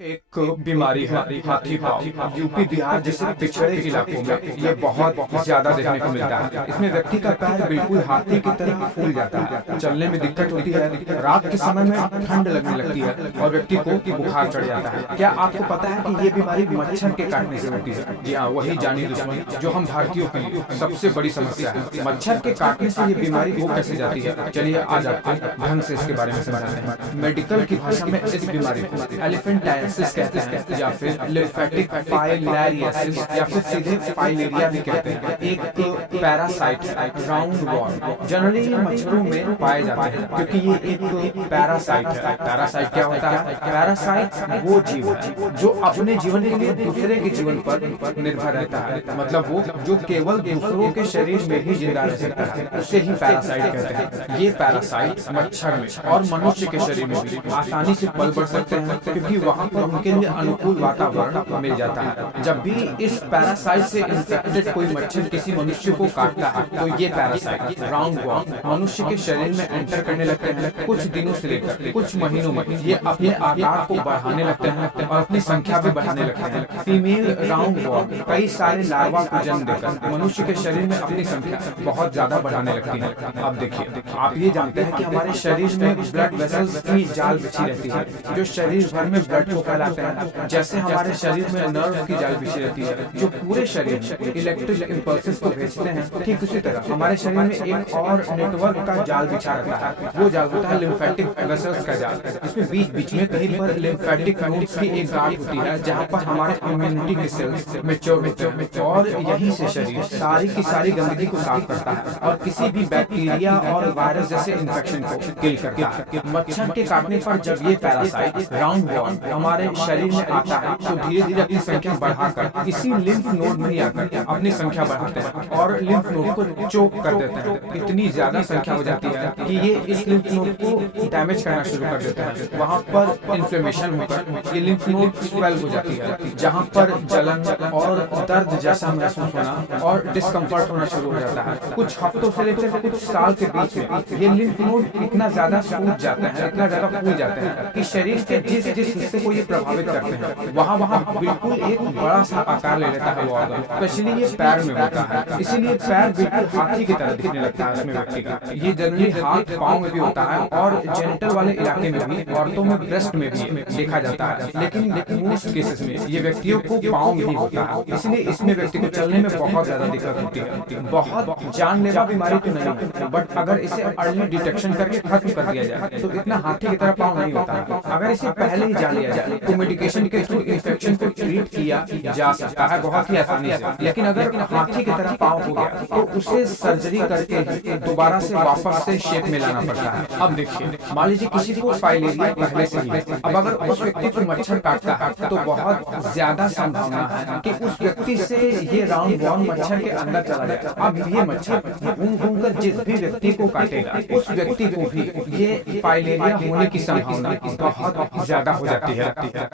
एक बीमारी है हाथी पाँव। यूपी बिहार जैसे पिछड़े इलाकों में ये बहुत ज्यादा देखने को मिलता है। इसमें व्यक्ति का पैर बिल्कुल हाथी की तरह फूल जाता है, चलने में दिक्कत होती है, रात के समय में ठंड लगने लगती है और व्यक्ति को बुखार चढ़ जाता है। क्या आपको पता है कि ये बीमारी मच्छर के काटने से होती है? जी हाँ, वही जानी दुश्मन जो हम भारतीयों के लिए सबसे बड़ी समस्या है। मच्छर के काटने से ये बीमारी हो कैसे जाती है, चलिए आज आपको ढंग से इसके बारे में समझाते हैं। मेडिकल की भाषा में इस बीमारी को एलिफेंटाइटिस कहते हैं या फिर लिम्फेटिक फाइलेरियासिस या फिर सीधे फाइलेरिया भी कहते हैं। एक पैरासाइट राउंड वॉर्म जनरली ये मच्छरों में पाए जाते हैं क्योंकि ये एक पैरासाइट है। पैरासाइट क्या होता है? पैरासाइट वो जीव है जो अपने जीवन के लिए दूसरे के जीवन पर निर्भर रहता है, मतलब वो जो केवल दूसरों के शरीर में ही जिंदा रह सकता है, उसे ही पैरासाइट कहते हैं। ये पैरासाइट मच्छर में और मनुष्य के शरीर में भी आसानी से पल बढ़ सकते हैं क्योंकि वहाँ पर उनके लिए अनुकूल वातावरण मिल जाता है। जब भी इस पैरासाइट से इंफेक्टेड कोई मच्छर किसी मनुष्य को काटता है तो ये पैरासाइट राउंड वॉर्म मनुष्य के शरीर में एंटर करने लगते हैं। कुछ दिनों से लेकर कुछ महीनों में ये अपने आकार को बढ़ाने लगते हैं और अपनी संख्या भी बढ़ाने लगते हैं। फीमेल राउंड वॉर्म कई सारे लार्वा को जन्म देकर मनुष्य के शरीर में अपनी संख्या बहुत ज्यादा बढ़ाने लगती है। अब देखिए, आप ये जानते हैं कि हमारे शरीर में ब्लड वेसल्स की जाल बिछी रहती है जो शरीर भर में ब्लड को फैलाते हैं। जैसे हमारे शरीर में नर्व की जाल बिछी रहती है जो पूरे शरीर में इलेक्ट्रिक इम्पल्सेस को भेजते हैं, ठीक उसी तरह हमारे शरीर में एक और नेटवर्क का जाल बिछा रहता है। वो जाल होता है लिम्फेटिक वेसल्स का जाल। इसमें बीच बीच में कहीं पर लिम्फेटिक नोड्स की एक गांठ होती है जहाँ पर हमारे इम्यूनिटी के सेल्स मैच्योर होते हैं और यहीं से शरीर सारी की सारी गंदगी को साफ करता है और किसी भी बैक्टीरिया और वायरस जैसे इन्फेक्शन को किल करता है। मच्छर के काटने पर जब ये पैरासाइट राउंड वॉर्म हमारे शरीर में आता है तो धीरे धीरे अपनी संख्या बढ़ाकर इसी लिम्फ नोड में ही आकर अपनी संख्या बढ़ाते हैं और लिम्फ नोड को चोक कर देते हैं। इतनी ज्यादा संख्या हो जाती है कि ये इस लिम्फ नोड को डैमेज करना शुरू कर देते हैं। वहाँ पर इन्फ्लेमेशन होकर ये लिम्फ नोड स्वेल हो जाती है जहाँ पर जलन और दर्द जैसा महसूस होना और डिस्कम्फर्ट होना शुरू हो जाता है। कुछ हफ्तों से लेकर कुछ साल के बीच में ये लिम्फ नोड इतना ज्यादा सूज जाते हैं, इतना ज्यादा फूल जाते हैं कि शरीर के जिस जिस हिस्से को ये प्रभावित करते हैं वहाँ वहाँ बिल्कुल एक बड़ा सा आकार ले लेता है वो ऑर्गन। स्पेशली ये पैर में होता है, इसीलिए पैर बिल्कुल हाथी की तरह दिखने लगता है उसमें व्यक्ति का। ये जनरली हाथ पाँव में भी होता है और जेनिटल वाले इलाके में भी, औरतों में ब्रेस्ट में भी देखा जाता है, लेकिन मोस्ट केसेस में ये व्यक्तियों को पाँव में ही होता है। इसलिए इसमें व्यक्ति को चलने में बहुत ज्यादा दिक्कत होती है। बहुत जानलेवा बीमारी तो नहीं है, बट अगर इसे अर्ली डिटेक्शन करके खत्म कर दिया जाए तो इतना हाथी की तरह पाँव नहीं होता है। अगर इसे पहले ही जान लिया जाए तो मेडिकेशन के थ्रू इन्फेक्शन को ट्रीट किया जा सकता है बहुत ही आसानी से। लेकिन अगर हाथी की तरह पाँव हो गया तो उसे सर्जरी करके दोबारा से वापस से शेप में लाना पड़ता है। अब देखिए, मान लीजिए किसी को फाइलेरिया पहले से ही है, अब अगर उस व्यक्ति को मच्छर काटता है तो बहुत ज्यादा संभावना है कि उस व्यक्ति से ये राउंड वॉर्म मच्छर के अंदर चला जाए। अब ये मच्छर घूम घूम कर जिस भी व्यक्ति को काटेगा उस व्यक्ति को भी ये फाइलेरिया होने की संभावना बहुत ज्यादा हो जाती है।